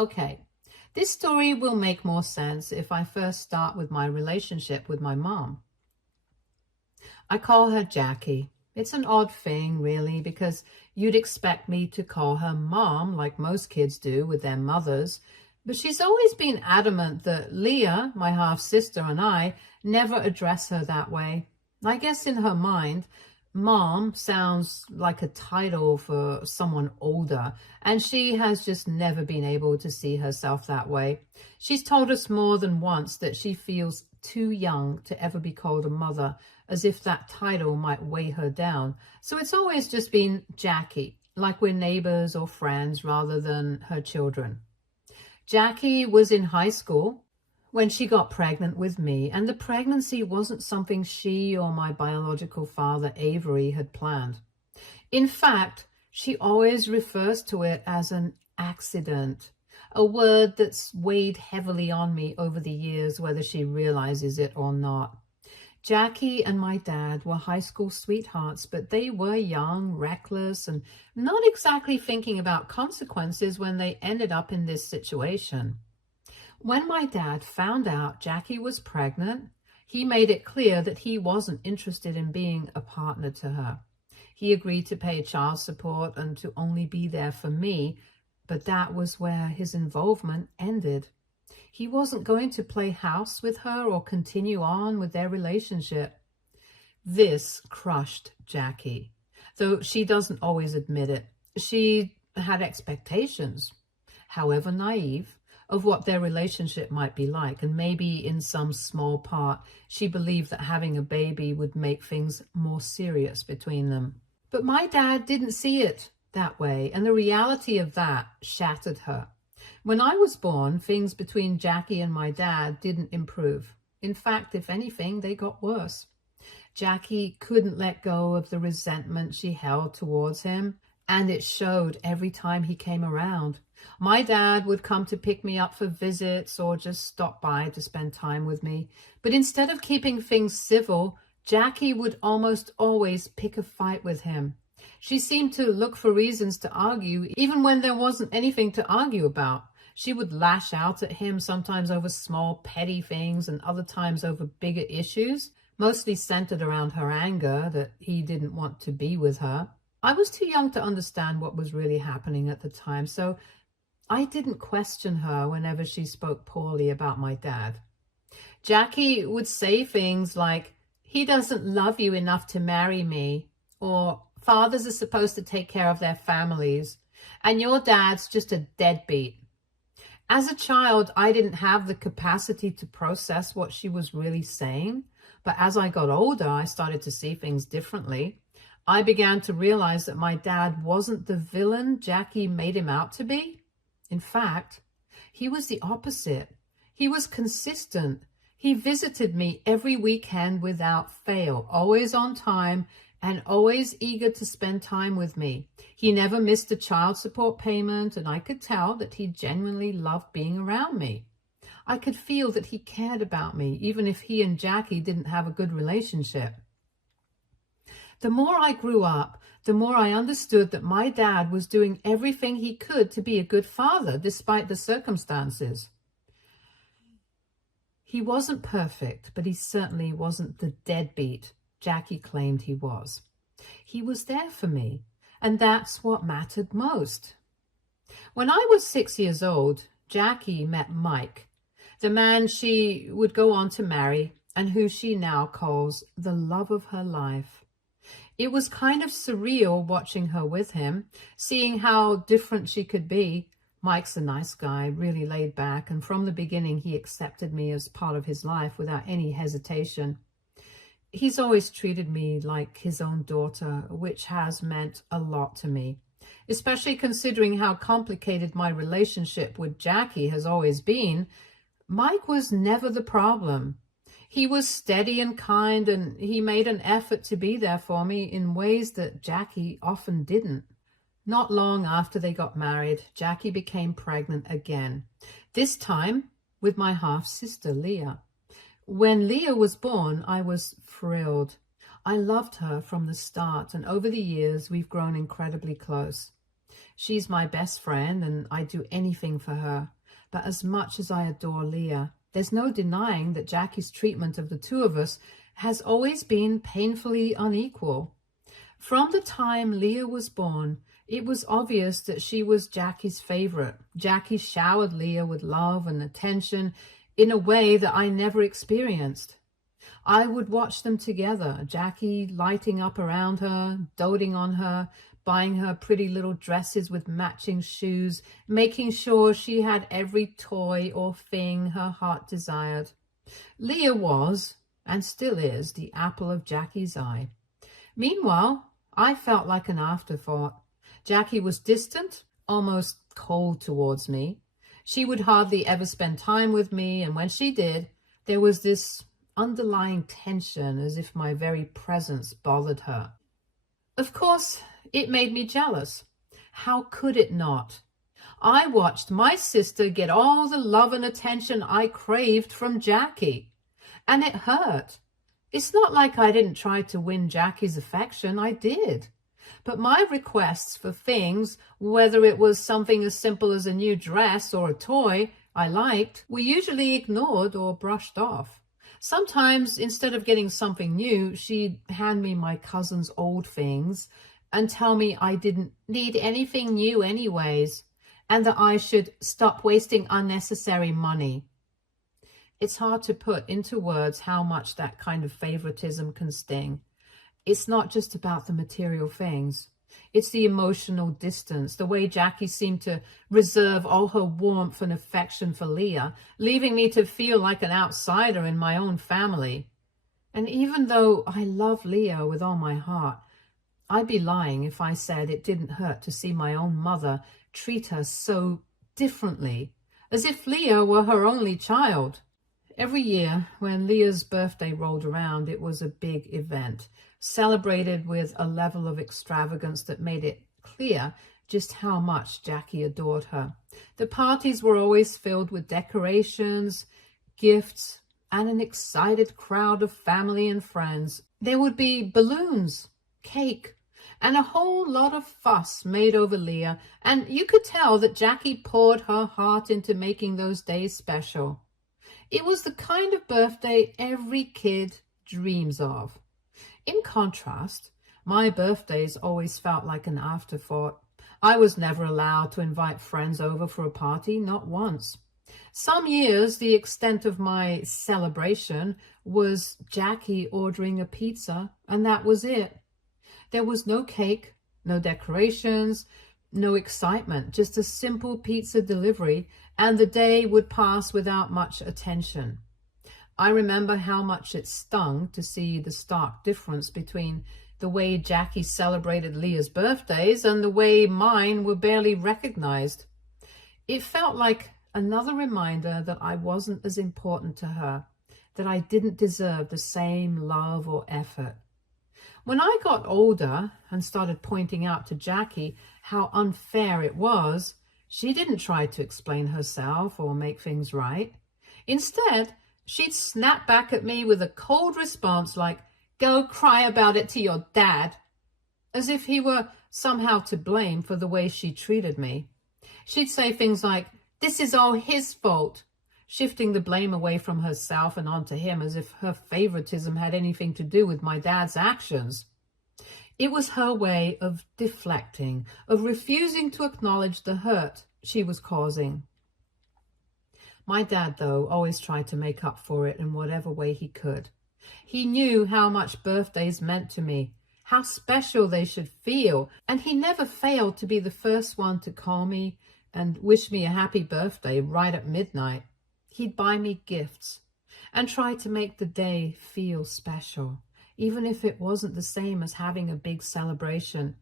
Okay, this story will make more sense if I first start with my relationship with my mom. I call her Jackie. It's an odd thing, really, because you'd expect me to call her mom like most kids do with their mothers. But she's always been adamant that Leah, my half-sister, and I never address her that way. I guess in her mind, mom sounds like a title for someone older, and she has just never been able to see herself that way. She's told us more than once that she feels too young to ever be called a mother, as if that title might weigh her down. So it's always just been Jackie, like we're neighbors or friends rather than her children. Jackie was in high school when she got pregnant with me, and the pregnancy wasn't something she or my biological father, Avery, had planned. In fact, she always refers to it as an accident, a word that's weighed heavily on me over the years, whether she realizes it or not. Jackie and my dad were high school sweethearts, but they were young, reckless, and not exactly thinking about consequences when they ended up in this situation. When my dad found out Jackie was pregnant, he made it clear that he wasn't interested in being a partner to her. He agreed to pay child support and to only be there for me, but that was where his involvement ended. He wasn't going to play house with her or continue on with their relationship. This crushed Jackie, though she doesn't always admit it. She had expectations, however naive, of what their relationship might be like, and maybe in some small part, she believed that having a baby would make things more serious between them. But my dad didn't see it that way, and the reality of that shattered her. When I was born, things between Jackie and my dad didn't improve. In fact, if anything, they got worse. Jackie couldn't let go of the resentment she held towards him, and it showed every time he came around. My dad would come to pick me up for visits or just stop by to spend time with me. But instead of keeping things civil, Jackie would almost always pick a fight with him. She seemed to look for reasons to argue, even when there wasn't anything to argue about. She would lash out at him, sometimes over small, petty things, and other times over bigger issues, mostly centered around her anger that he didn't want to be with her. I was too young to understand what was really happening at the time, so I didn't question her whenever she spoke poorly about my dad. Jackie would say things like, "He doesn't love you enough to marry me," or "Fathers are supposed to take care of their families, and your dad's just a deadbeat." As a child, I didn't have the capacity to process what she was really saying, but as I got older, I started to see things differently. I began to realize that my dad wasn't the villain Jackie made him out to be. In fact, he was the opposite. He was consistent. He visited me every weekend without fail, always on time, and always eager to spend time with me. He never missed a child support payment, and I could tell that he genuinely loved being around me. I could feel that he cared about me, even if he and Jackie didn't have a good relationship. The more I grew up, the more I understood that my dad was doing everything he could to be a good father, despite the circumstances. He wasn't perfect, but he certainly wasn't the deadbeat Jackie claimed he was. He was there for me, and that's what mattered most. When I was 6 years old, Jackie met Mike, the man she would go on to marry and who she now calls the love of her life. It was kind of surreal watching her with him, seeing how different she could be. Mike's a nice guy, really laid back, and from the beginning he accepted me as part of his life without any hesitation. He's always treated me like his own daughter, which has meant a lot to me, especially considering how complicated my relationship with Jackie has always been. Mike was never the problem. He was steady and kind, and he made an effort to be there for me in ways that Jackie often didn't. Not long after they got married, Jackie became pregnant again, this time with my half-sister, Leah. When Leah was born, I was thrilled. I loved her from the start, and over the years, we've grown incredibly close. She's my best friend and I'd do anything for her. But as much as I adore Leah, there's no denying that Jackie's treatment of the two of us has always been painfully unequal. From the time Leah was born, it was obvious that she was Jackie's favorite. Jackie showered Leah with love and attention in a way that I never experienced. I would watch them together, Jackie lighting up around her, doting on her, buying her pretty little dresses with matching shoes, making sure she had every toy or thing her heart desired. Leah was, and still is, the apple of Jackie's eye. Meanwhile, I felt like an afterthought. Jackie was distant, almost cold towards me. She would hardly ever spend time with me, and when she did, there was this underlying tension, as if my very presence bothered her. Of course, it made me jealous. How could it not? I watched my sister get all the love and attention I craved from Jackie, and it hurt. It's not like I didn't try to win Jackie's affection. I did. But my requests for things, whether it was something as simple as a new dress or a toy I liked, were usually ignored or brushed off. Sometimes, instead of getting something new, she'd hand me my cousin's old things and tell me I didn't need anything new anyways, and that I should stop wasting unnecessary money. It's hard to put into words how much that kind of favoritism can sting. It's not just about the material things. It's the emotional distance, the way Jackie seemed to reserve all her warmth and affection for Leah, leaving me to feel like an outsider in my own family. And even though I love Leah with all my heart, I'd be lying if I said it didn't hurt to see my own mother treat her so differently, as if Leah were her only child. Every year, when Leah's birthday rolled around, it was a big event, celebrated with a level of extravagance that made it clear just how much Jackie adored her. The parties were always filled with decorations, gifts, and an excited crowd of family and friends. There would be balloons, cake, and a whole lot of fuss made over Leah, and you could tell that Jackie poured her heart into making those days special. It was the kind of birthday every kid dreams of. In contrast, my birthdays always felt like an afterthought. I was never allowed to invite friends over for a party, not once. Some years, the extent of my celebration was Jackie ordering a pizza, and that was it. There was no cake, no decorations, no excitement, just a simple pizza delivery, and the day would pass without much attention. I remember how much it stung to see the stark difference between the way Jackie celebrated Leah's birthdays and the way mine were barely recognized. It felt like another reminder that I wasn't as important to her, that I didn't deserve the same love or effort. When I got older and started pointing out to Jackie how unfair it was, she didn't try to explain herself or make things right. Instead, she'd snap back at me with a cold response like, "Go cry about it to your dad," as if he were somehow to blame for the way she treated me. She'd say things like, "This is all his fault," shifting the blame away from herself and onto him as if her favoritism had anything to do with my dad's actions. It was her way of deflecting, of refusing to acknowledge the hurt she was causing. My dad, though, always tried to make up for it in whatever way he could. He knew how much birthdays meant to me, how special they should feel, and he never failed to be the first one to call me and wish me a happy birthday right at midnight. He'd buy me gifts and try to make the day feel special, even if it wasn't the same as having a big celebration.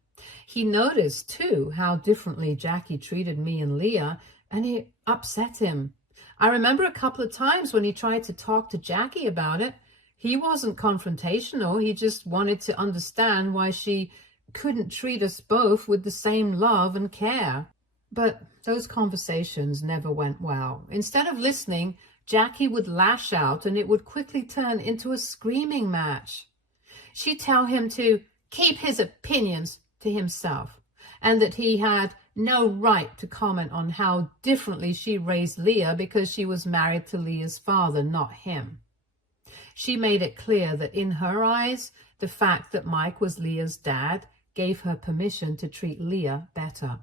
He noticed, too, how differently Jackie treated me and Leah, and it upset him. I remember a couple of times when he tried to talk to Jackie about it. He wasn't confrontational. He just wanted to understand why she couldn't treat us both with the same love and care. But those conversations never went well. Instead of listening, Jackie would lash out and it would quickly turn into a screaming match. She'd tell him to keep his opinions to himself and that he had no right to comment on how differently she raised Leah because she was married to Leah's father, not him. She made it clear that in her eyes, the fact that Mike was Leah's dad gave her permission to treat Leah better.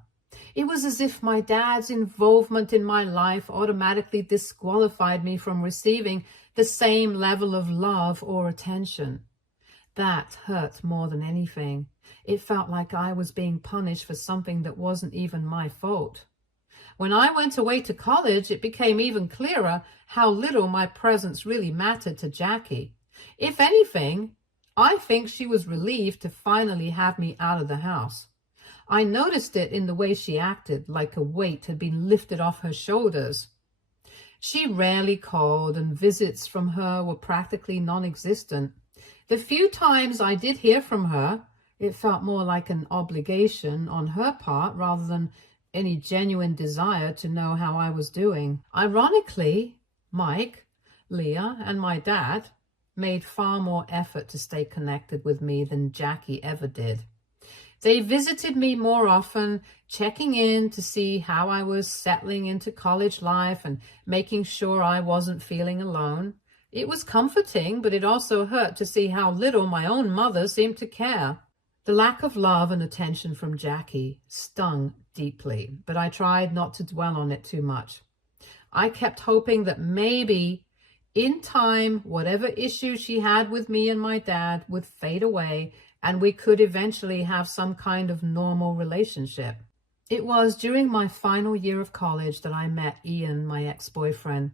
It was as if my dad's involvement in my life automatically disqualified me from receiving the same level of love or attention. That hurt more than anything. It felt like I was being punished for something that wasn't even my fault. When I went away to college, it became even clearer how little my presence really mattered to Jackie. If anything, I think she was relieved to finally have me out of the house. I noticed it in the way she acted, like a weight had been lifted off her shoulders. She rarely called, and visits from her were practically non-existent. The few times I did hear from her, it felt more like an obligation on her part rather than any genuine desire to know how I was doing. Ironically, Mike, Leah, and my dad made far more effort to stay connected with me than Jackie ever did. They visited me more often, checking in to see how I was settling into college life and making sure I wasn't feeling alone. It was comforting, but it also hurt to see how little my own mother seemed to care. The lack of love and attention from Jackie stung deeply, but I tried not to dwell on it too much. I kept hoping that maybe in time, whatever issue she had with me and my dad would fade away and we could eventually have some kind of normal relationship. It was during my final year of college that I met Ian, my ex-boyfriend.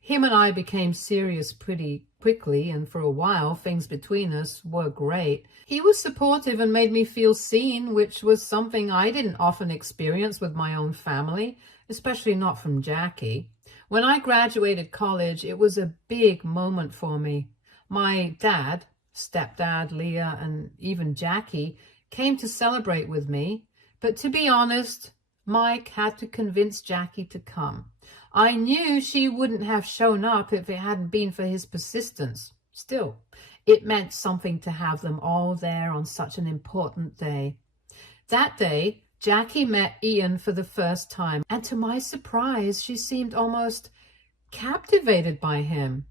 Him and I became serious pretty quickly, and for a while things between us were great. He was supportive and made me feel seen, which was something I didn't often experience with my own family, especially not from Jackie. When I graduated college, it was a big moment for me. My dad, stepdad, Leah, and even Jackie came to celebrate with me, but to be honest, Mike had to convince Jackie to come. I knew she wouldn't have shown up if it hadn't been for his persistence. Still, it meant something to have them all there on such an important day. That day, Jackie met Ian for the first time, and to my surprise, she seemed almost captivated by him.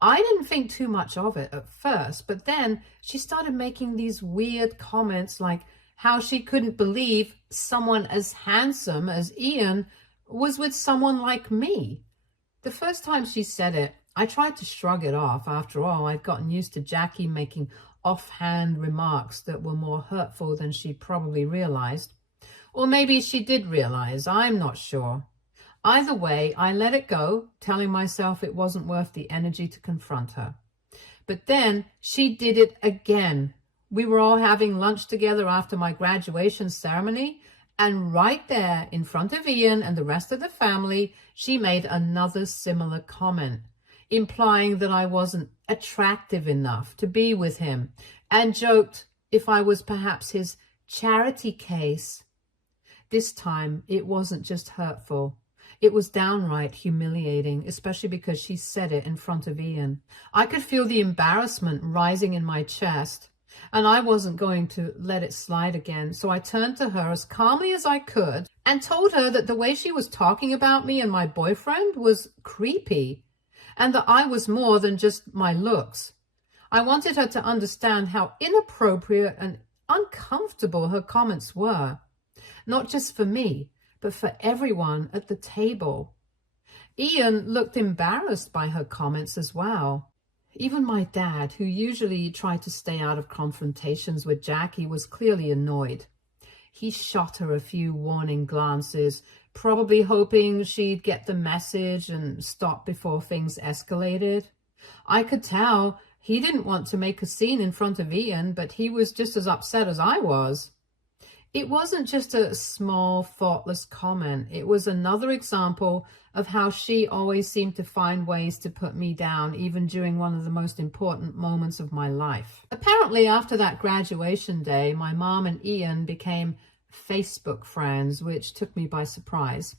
I didn't think too much of it at first, but then she started making these weird comments like how she couldn't believe someone as handsome as Ian was with someone like me. The first time she said it, I tried to shrug it off. After all, I'd gotten used to Jackie making offhand remarks that were more hurtful than she probably realized. Or maybe she did realize, I'm not sure. Either way, I let it go, telling myself it wasn't worth the energy to confront her. But then she did it again. We were all having lunch together after my graduation ceremony, and right there in front of Ian and the rest of the family, she made another similar comment, implying that I wasn't attractive enough to be with him, and joked if I was perhaps his charity case. This time, it wasn't just hurtful. It was downright humiliating, especially because she said it in front of Ian. I could feel the embarrassment rising in my chest, and I wasn't going to let it slide again. So I turned to her as calmly as I could and told her that the way she was talking about me and my boyfriend was creepy, and that I was more than just my looks. I wanted her to understand how inappropriate and uncomfortable her comments were, not just for me, but for everyone at the table. Ian looked embarrassed by her comments as well. Even my dad, who usually tried to stay out of confrontations with Jackie, was clearly annoyed. He shot her a few warning glances, probably hoping she'd get the message and stop before things escalated. I could tell he didn't want to make a scene in front of Ian, but he was just as upset as I was. It wasn't just a small, thoughtless comment. It was another example of how she always seemed to find ways to put me down, even during one of the most important moments of my life. Apparently, after that graduation day, my mom and Ian became Facebook friends, which took me by surprise.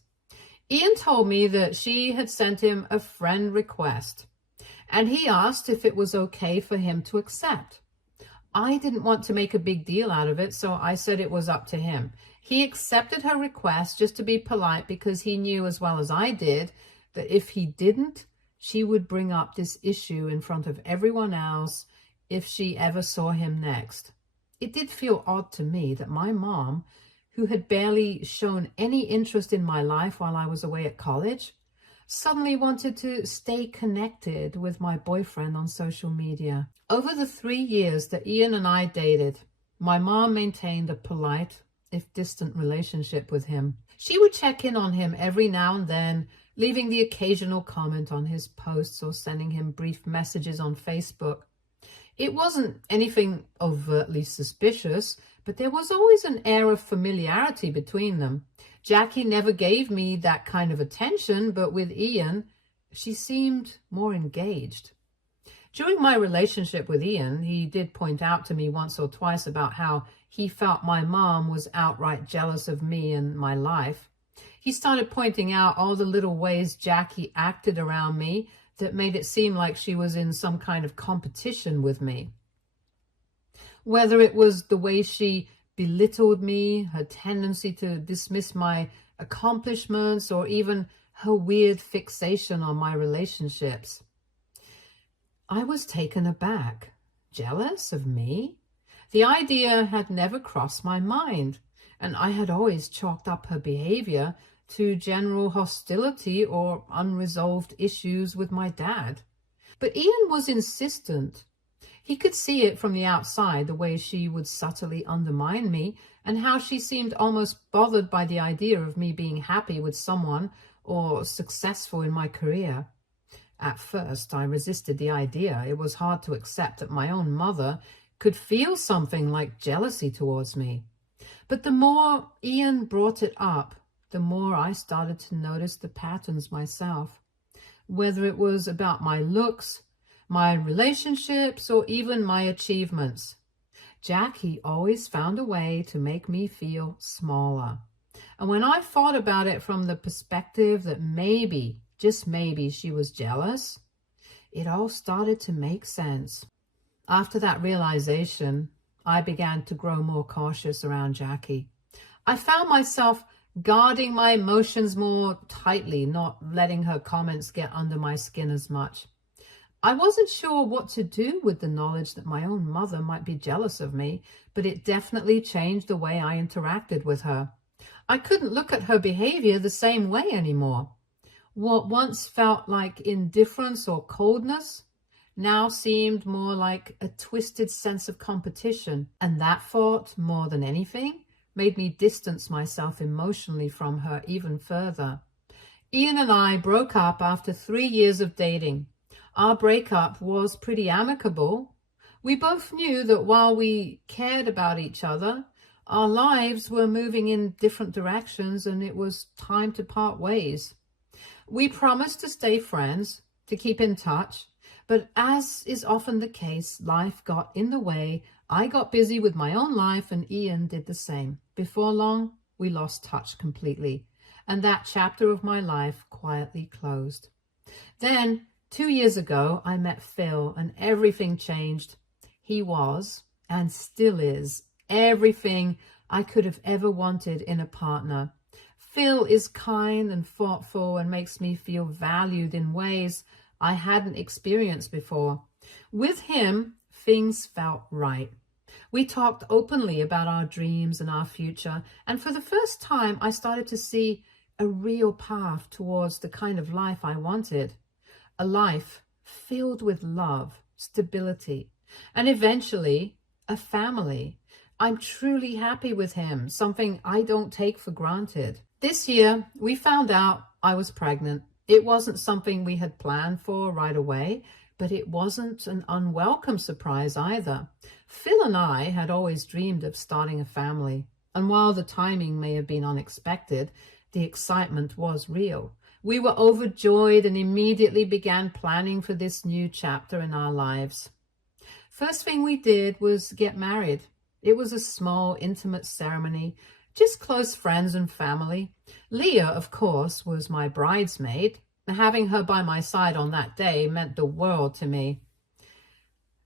Ian told me that she had sent him a friend request, and he asked if it was okay for him to accept. I didn't want to make a big deal out of it, so I said it was up to him. He accepted her request just to be polite because he knew as well as I did that if he didn't, she would bring up this issue in front of everyone else if she ever saw him next. It did feel odd to me that my mom, who had barely shown any interest in my life while I was away at college, suddenly wanted to stay connected with my boyfriend on social media. Over the 3 years that Ian and I dated, my mom maintained a polite, if distant, relationship with him. She would check in on him every now and then, leaving the occasional comment on his posts or sending him brief messages on Facebook. It wasn't anything overtly suspicious, but there was always an air of familiarity between them. Jackie never gave me that kind of attention, but with Ian, she seemed more engaged. During my relationship with Ian, he did point out to me once or twice about how he felt my mom was outright jealous of me and my life. He started pointing out all the little ways Jackie acted around me that made it seem like she was in some kind of competition with me. Whether it was the way she belittled me, her tendency to dismiss my accomplishments, or even her weird fixation on my relationships. I was taken aback. Jealous of me? The idea had never crossed my mind, and I had always chalked up her behavior to general hostility or unresolved issues with my dad. But Ian was insistent. He could see it from the outside, the way she would subtly undermine me, and how she seemed almost bothered by the idea of me being happy with someone or successful in my career. At first, I resisted the idea. It was hard to accept that my own mother could feel something like jealousy towards me. But the more Ian brought it up, the more I started to notice the patterns myself. Whether it was about my looks, my relationships, or even my achievements, Jackie always found a way to make me feel smaller. And when I thought about it from the perspective that maybe, just maybe, she was jealous, it all started to make sense. After that realization, I began to grow more cautious around Jackie. I found myself guarding my emotions more tightly, not letting her comments get under my skin as much. I wasn't sure what to do with the knowledge that my own mother might be jealous of me, but it definitely changed the way I interacted with her. I couldn't look at her behavior the same way anymore. What once felt like indifference or coldness now seemed more like a twisted sense of competition, and that thought, more than anything, made me distance myself emotionally from her even further. Ian and I broke up after 3 years of dating. Our breakup was pretty amicable. We both knew that while we cared about each other, our lives were moving in different directions and it was time to part ways. We promised to stay friends, to keep in touch, but as is often the case, life got in the way. I got busy with my own life and Ian did the same. Before long, we lost touch completely, and that chapter of my life quietly closed. Then, 2 years ago, I met Phil and everything changed. He was, and still is, everything I could have ever wanted in a partner. Phil is kind and thoughtful and makes me feel valued in ways I hadn't experienced before. With him, things felt right. We talked openly about our dreams and our future, and for the first time, I started to see a real path towards the kind of life I wanted. A life filled with love, stability, and eventually a family. I'm truly happy with him, something I don't take for granted. This year, we found out I was pregnant. It wasn't something we had planned for right away, but it wasn't an unwelcome surprise either. Phil and I had always dreamed of starting a family, and while the timing may have been unexpected, the excitement was real. We were overjoyed and immediately began planning for this new chapter in our lives. First thing we did was get married. It was a small, intimate ceremony, just close friends and family. Leah, of course, was my bridesmaid. Having her by my side on that day meant the world to me.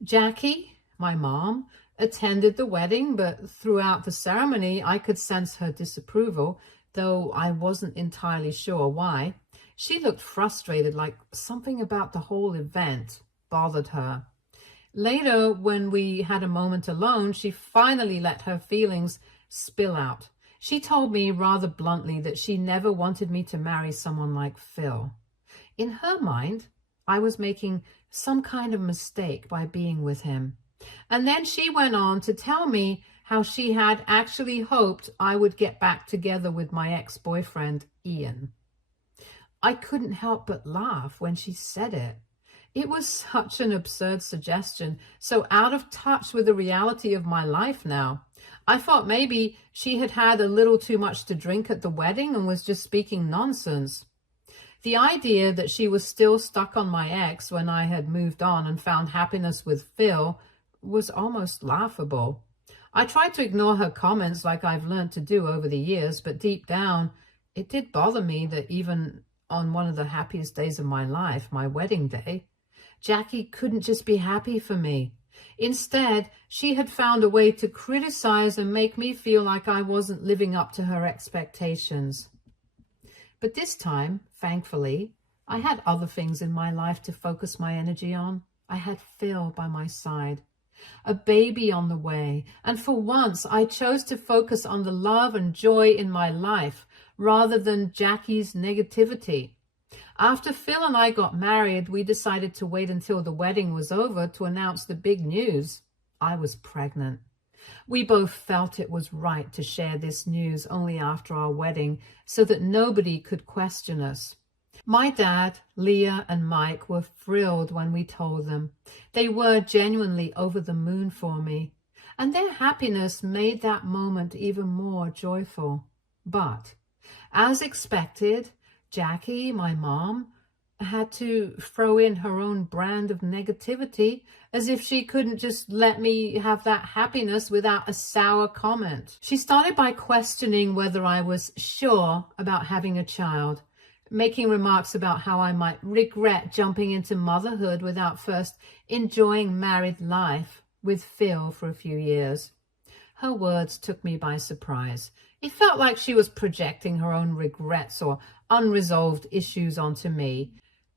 Jackie, my mom, attended the wedding, but throughout the ceremony, I could sense her disapproval, though I wasn't entirely sure why. She looked frustrated, like something about the whole event bothered her. Later, when we had a moment alone, she finally let her feelings spill out. She told me rather bluntly that she never wanted me to marry someone like Phil. In her mind, I was making some kind of mistake by being with him. And then she went on to tell me how she had actually hoped I would get back together with my ex-boyfriend, Ian. I couldn't help but laugh when she said it. It was such an absurd suggestion, so out of touch with the reality of my life now. I thought maybe she had had a little too much to drink at the wedding and was just speaking nonsense. The idea that she was still stuck on my ex when I had moved on and found happiness with Phil was almost laughable. I tried to ignore her comments like I've learned to do over the years, but deep down, it did bother me that even on one of the happiest days of my life, my wedding day, Jackie couldn't just be happy for me. Instead, she had found a way to criticize and make me feel like I wasn't living up to her expectations. But this time, thankfully, I had other things in my life to focus my energy on. I had Phil by my side, a baby on the way, and for once I chose to focus on the love and joy in my life rather than Jackie's negativity. After Phil and I got married, we decided to wait until the wedding was over to announce the big news. I was pregnant. We both felt it was right to share this news only after our wedding so that nobody could question us. My dad, Leah, and Mike were thrilled when we told them. They were genuinely over the moon for me, and their happiness made that moment even more joyful. But, as expected, Jackie, my mom, had to throw in her own brand of negativity, as if she couldn't just let me have that happiness without a sour comment. She started by questioning whether I was sure about having a child, making remarks about how I might regret jumping into motherhood without first enjoying married life with Phil for a few years. Her words took me by surprise. It felt like she was projecting her own regrets or unresolved issues onto me.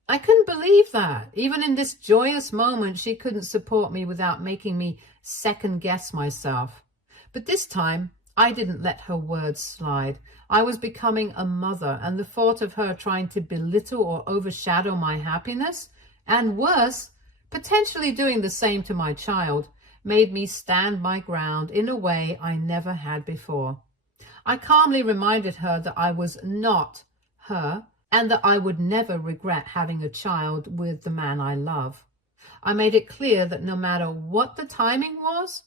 I couldn't believe that. Even in this joyous moment, she couldn't support me without making me second-guess myself. But this time, I didn't let her words slide. I was becoming a mother, and the thought of her trying to belittle or overshadow my happiness, and worse, potentially doing the same to my child, made me stand my ground in a way I never had before. I calmly reminded her that I was not her, and that I would never regret having a child with the man I love. I made it clear that no matter what the timing was,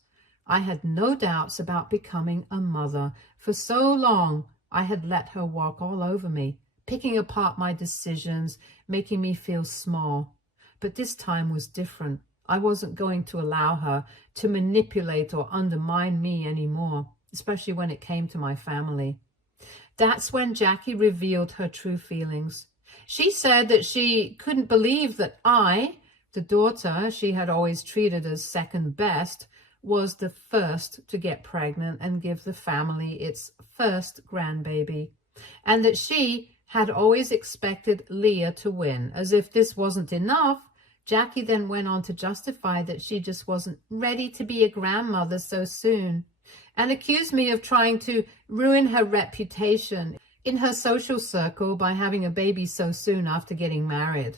I had no doubts about becoming a mother. For so long, I had let her walk all over me, picking apart my decisions, making me feel small. But this time was different. I wasn't going to allow her to manipulate or undermine me anymore, especially when it came to my family. That's when Jackie revealed her true feelings. She said that she couldn't believe that I, the daughter she had always treated as second best, was the first to get pregnant and give the family its first grandbaby, and that she had always expected Leah to win. As if this wasn't enough, Jackie then went on to justify that she just wasn't ready to be a grandmother so soon, and accused me of trying to ruin her reputation in her social circle by having a baby so soon after getting married.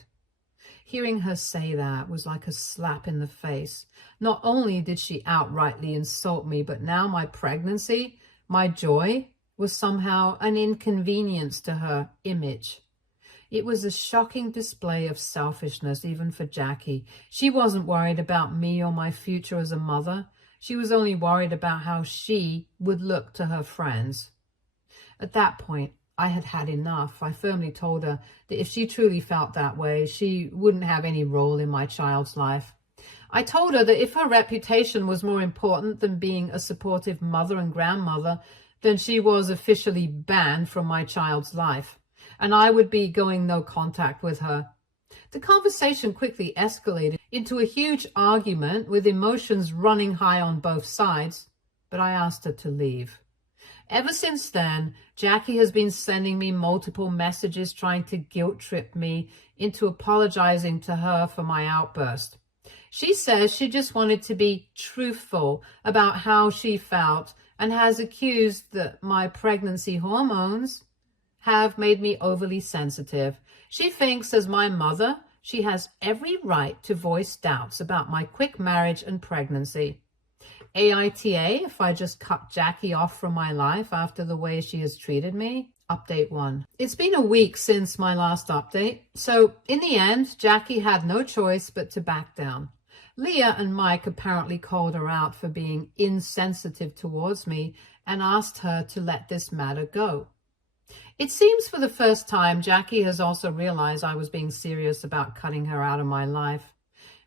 Hearing her say that was like a slap in the face. Not only did she outrightly insult me, but now my pregnancy, my joy, was somehow an inconvenience to her image. It was a shocking display of selfishness, even for Jackie. She wasn't worried about me or my future as a mother. She was only worried about how she would look to her friends. At that point, I had had enough. I firmly told her that if she truly felt that way, she wouldn't have any role in my child's life. I told her that if her reputation was more important than being a supportive mother and grandmother, then she was officially banned from my child's life, and I would be going no contact with her. The conversation quickly escalated into a huge argument with emotions running high on both sides, but I asked her to leave. Ever since then, Jackie has been sending me multiple messages trying to guilt trip me into apologizing to her for my outburst. She says she just wanted to be truthful about how she felt and has accused that my pregnancy hormones have made me overly sensitive. She thinks, as my mother, she has every right to voice doubts about my quick marriage and pregnancy. AITA, if I just cut Jackie off from my life after the way she has treated me. Update 1. It's been a week since my last update, so in the end, Jackie had no choice but to back down. Leah and Mike apparently called her out for being insensitive towards me and asked her to let this matter go. It seems for the first time, Jackie has also realized I was being serious about cutting her out of my life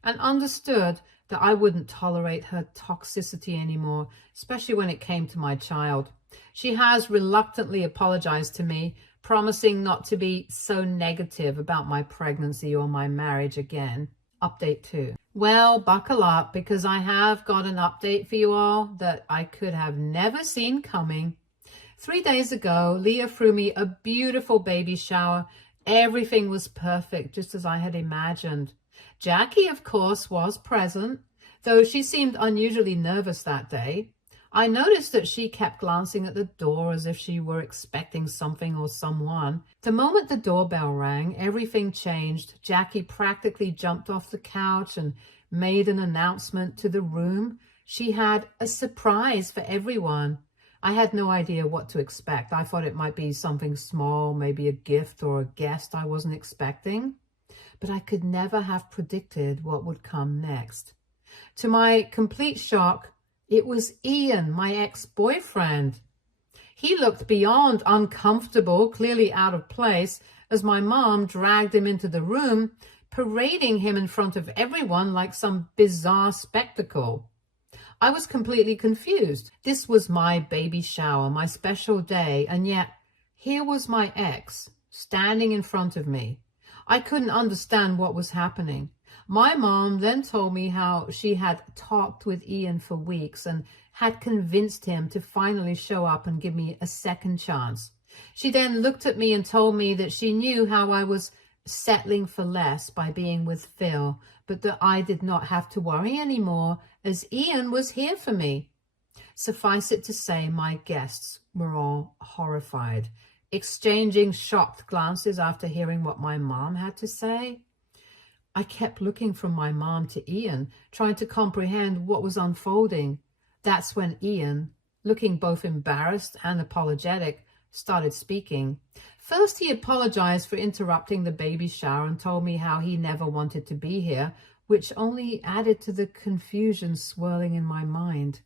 and understood that I wouldn't tolerate her toxicity anymore, especially when it came to my child. She has reluctantly apologized to me, promising not to be so negative about my pregnancy or my marriage again. Update 2. Well, buckle up, because I have got an update for you all that I could have never seen coming. 3 days ago, Leah threw me a beautiful baby shower. Everything was perfect, just as I had imagined. Jackie, of course, was present, though she seemed unusually nervous that day. I noticed that she kept glancing at the door as if she were expecting something or someone. The moment the doorbell rang, everything changed. Jackie practically jumped off the couch and made an announcement to the room. She had a surprise for everyone. I had no idea what to expect. I thought it might be something small, maybe a gift or a guest I wasn't expecting. But I could never have predicted what would come next. To my complete shock, it was Ian, my ex-boyfriend. He looked beyond uncomfortable, clearly out of place, as my mom dragged him into the room, parading him in front of everyone like some bizarre spectacle. I was completely confused. This was my baby shower, my special day, and yet here was my ex standing in front of me. I couldn't understand what was happening. My mom then told me how she had talked with Ian for weeks and had convinced him to finally show up and give me a second chance. She then looked at me and told me that she knew how I was settling for less by being with Phil, but that I did not have to worry anymore as Ian was here for me. Suffice it to say, my guests were all horrified, exchanging shocked glances after hearing what my mom had to say. I kept looking from my mom to Ian, trying to comprehend what was unfolding. That's when Ian, looking both embarrassed and apologetic, started speaking. First, he apologized for interrupting the baby shower and told me how he never wanted to be here, which only added to the confusion swirling in my mind.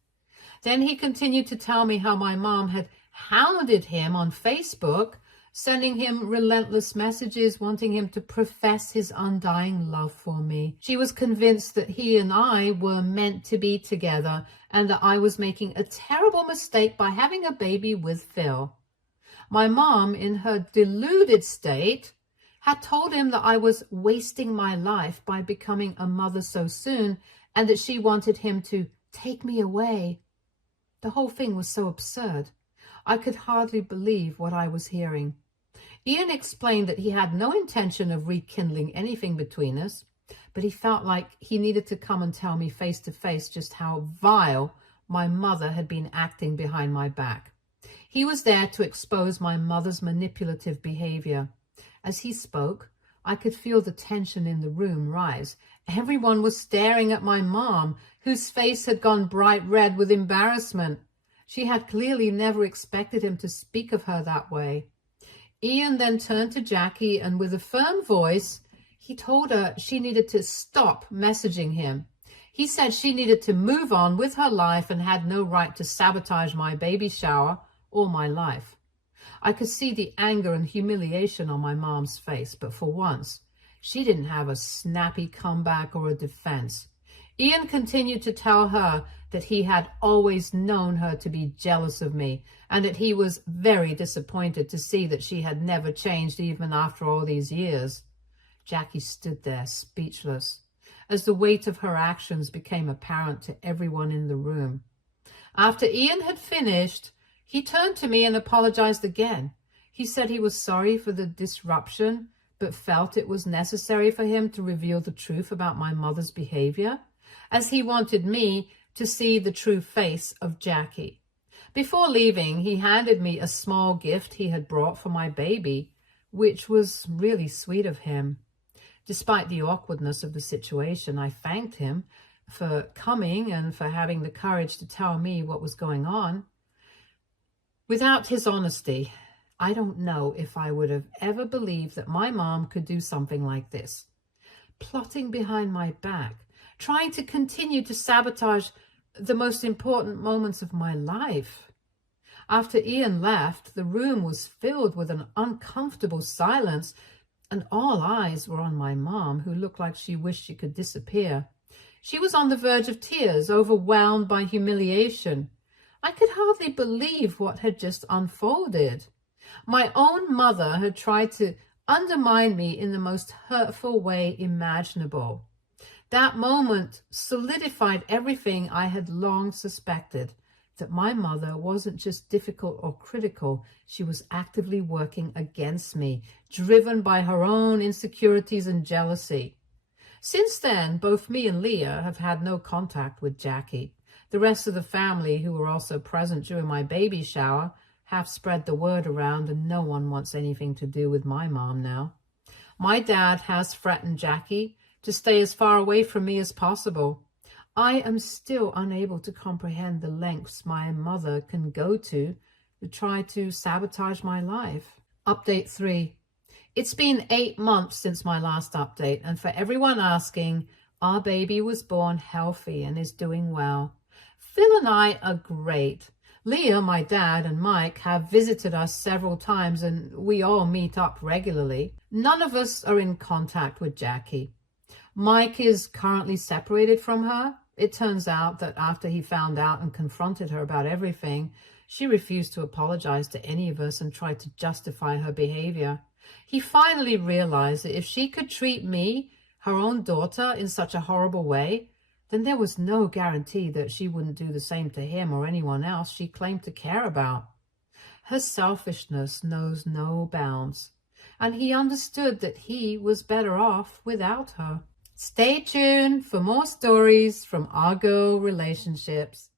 Then he continued to tell me how my mom had hounded him on Facebook, sending him relentless messages wanting him to profess his undying love for me. She was convinced that he and I were meant to be together and that I was making a terrible mistake by having a baby with Phil. My mom, in her deluded state, had told him that I was wasting my life by becoming a mother so soon and that she wanted him to take me away. The whole thing was so absurd. I could hardly believe what I was hearing. Ian explained that he had no intention of rekindling anything between us, but he felt like he needed to come and tell me face to face just how vile my mother had been acting behind my back. He was there to expose my mother's manipulative behavior. As he spoke, I could feel the tension in the room rise. Everyone was staring at my mom, whose face had gone bright red with embarrassment. She had clearly never expected him to speak of her that way. Ian then turned to Jackie and with a firm voice, he told her she needed to stop messaging him. He said she needed to move on with her life and had no right to sabotage my baby shower or my life. I could see the anger and humiliation on my mom's face, but for once, she didn't have a snappy comeback or a defense. Ian continued to tell her that he had always known her to be jealous of me and that he was very disappointed to see that she had never changed even after all these years. Jackie stood there, speechless, as the weight of her actions became apparent to everyone in the room. After Ian had finished, he turned to me and apologized again. He said he was sorry for the disruption, but felt it was necessary for him to reveal the truth about my mother's behavior, as he wanted me to see the true face of Jackie. Before leaving, he handed me a small gift he had brought for my baby, which was really sweet of him. Despite the awkwardness of the situation, I thanked him for coming and for having the courage to tell me what was going on. Without his honesty, I don't know if I would have ever believed that my mom could do something like this. Plotting behind my back, trying to continue to sabotage the most important moments of my life. After Ian left, the room was filled with an uncomfortable silence, and all eyes were on my mom, who looked like she wished she could disappear. She was on the verge of tears, overwhelmed by humiliation. I could hardly believe what had just unfolded. My own mother had tried to undermine me in the most hurtful way imaginable. That moment solidified everything I had long suspected, that my mother wasn't just difficult or critical, she was actively working against me, driven by her own insecurities and jealousy. Since then, both me and Leah have had no contact with Jackie. The rest of the family, who were also present during my baby shower, have spread the word around, and no one wants anything to do with my mom now. My dad has threatened Jackie to stay as far away from me as possible. I am still unable to comprehend the lengths my mother can go to try to sabotage my life. Update 3. It's been 8 months since my last update, and for everyone asking, our baby was born healthy and is doing well. Phil and I are great. Leah, my dad, and Mike have visited us several times, and we all meet up regularly. None of us are in contact with Jackie. Mike is currently separated from her. It turns out that after he found out and confronted her about everything, she refused to apologize to any of us and tried to justify her behavior. He finally realized that if she could treat me, her own daughter, in such a horrible way, then there was no guarantee that she wouldn't do the same to him or anyone else she claimed to care about. Her selfishness knows no bounds, and he understood that he was better off without her. Stay tuned for more stories from our girl relationships.